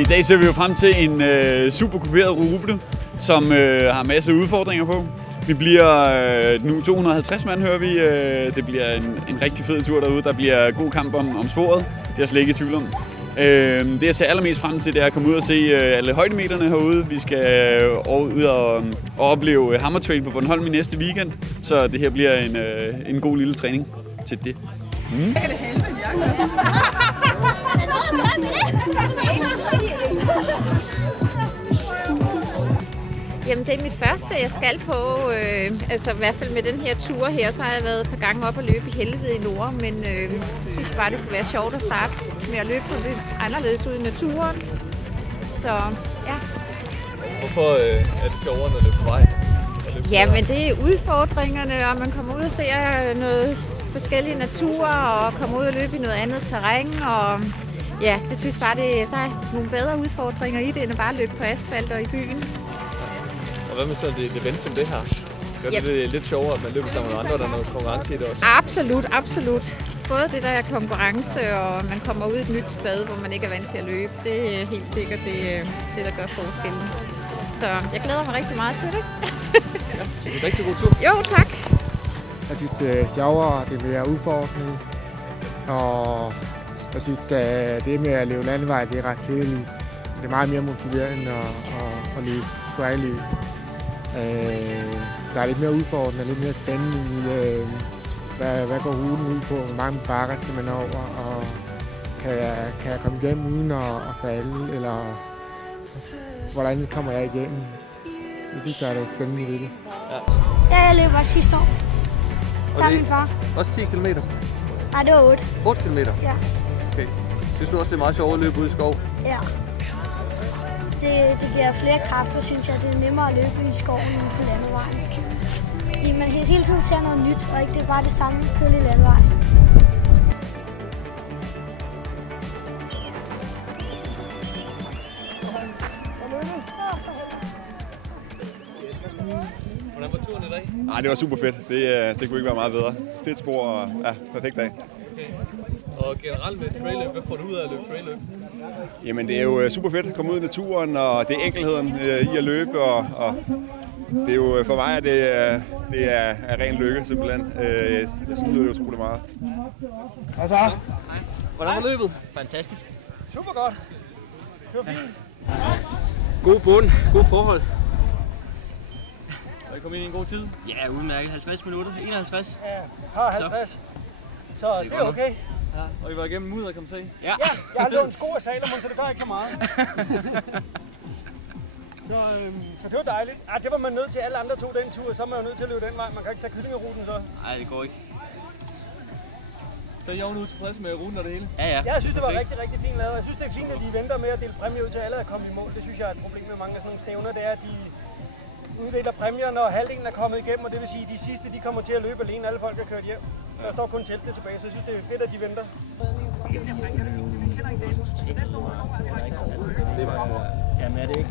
I dag ser vi jo frem til en super kuperet rute, som har masser af udfordringer på. Vi bliver nu 250 mand, hører vi. Det bliver en rigtig fed tur derude. Der bliver god kamp om sporet. Det er jeg slet ikke i tvivl om. Det jeg ser allermest frem til, det er at komme ud og se alle højdemeterne herude. Vi skal ud og opleve hammertrail på Bornholm i næste weekend. Så det her bliver en god lille træning til det. Jamen, det er mit første, jeg skal på, altså i hvert fald med den her tur her, så har jeg været et par gange op og løbe i helvede i Nord, men så synes jeg bare, det kunne være sjovt at starte med at løbe på lidt anderledes ud i naturen. Så ja. Hvorfor er det sjovere, når det er på vej? Jamen, det er udfordringerne, og man kommer ud og ser noget forskellige natur, og kommer ud og løbe i noget andet terræn, og ja, jeg synes bare, der er nogle bedre udfordringer i det, end at bare løbe på asfalt og i byen. Og hvad med sådan et event som det her? Gør det lidt sjovere, at man løber sammen med andre, og der er noget konkurrence i det også? Absolut, absolut. Både det der er konkurrence, og man kommer ud et nyt sted, hvor man ikke er vant til at løbe. Det er helt sikkert det, der gør forskellen. Så jeg glæder mig rigtig meget til det. Ja, det er en rigtig god tur. Jo, tak. Jeg synes, det er sjovere, det er mere udfordrende. Og jeg synes, det med at leve landevej, det er ret kedeligt. Det er meget mere motiverende at løbe trail. Der er lidt mere udfordrende, lidt mere spændende i, hvad går ruten ud på, hvor mange bakker skal man over, og kan jeg komme igennem uden at falde, eller hvordan kommer jeg igennem. Det synes jeg er det spændende ved det. Ja, jeg løber sidste år. Sammen med min far. Også 10 km? Nej, det var 8. 8 km? Ja. Okay. Synes du også, det er meget sjovt at løbe ude i skov? Ja. Det giver flere kræfter, synes jeg. Det er nemmere at løbe i skoven end på landevejen. Fordi man hele tiden ser noget nyt, og ikke det er bare det samme kølige landevej. Hvordan var turen i dag? Nej, det var super fedt. Det kunne ikke være meget bedre. Fedt spor og ja, perfekt dag. Okay. Og generelt med trailløb, hvad får du ud af at løbe trailløb? Jamen det er jo super fedt at komme ud i naturen, og det er enkelheden i at løbe, og det er jo for mig, at det er ren lykke simpelthen. Jeg synes, det er utroligt meget. Hvad så? Hej. Hvordan var løbet? Fantastisk. Super godt. Det var fint. God bund, god forhold. Og I kom ind i en god tid? Ja, udmærket. 50 minutter. 51. Ja, har 50. Så det er okay. Ja, og I var igennem mudder, kan man se? Ja. Ja, jeg har lånt sko af Salomon, så det gør ikke så meget. Så det var dejligt. Det var man nødt til. Alle andre tog den tur, så er man jo nødt til at løbe den vej. Man kan ikke tage kyllingeruten så. Nej, det går ikke. Så er I ovenud tilfreds med ruten og det hele? Ja, ja. Jeg synes, det var rigtig, rigtig fint lavet. Jeg synes, det er fint, at de venter med at dele præmier ud til alle at komme i mål. Det synes jeg er et problem med mange af sådan nogle stævner. Det er, at de uddeler præmier, når halvdelen er kommet igennem. Og det vil sige, at de sidste de kommer til at løbe alene. Alle folk er kørt hjem. Der står kun teltene tilbage, så jeg synes, det er fedt, at de venter. Jamen er det ikke?